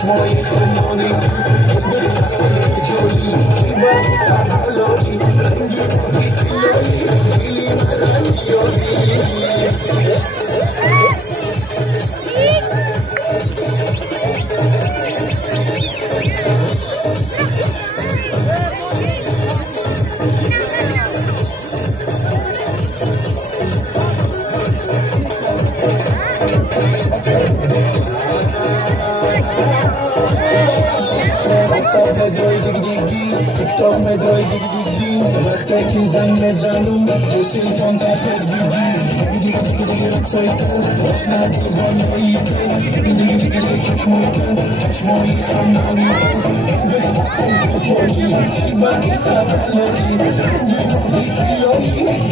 چشمای خماری جویی زیبا تبلایی رنگی ماهی دلایی لیلی منم یاری مدای دیگ دیگ دی تیک تاک مدای دیگ دیگ دی وقتی که زن مزنم بوسیم تون تپز دیگی دیگ دیگ دیگ رقصای تو ندی بالایی تو دیگ دیگ دیگ دیگ چشمایی خمالی تو جویی شیبا که تبلایی رنگی ماهی دیایی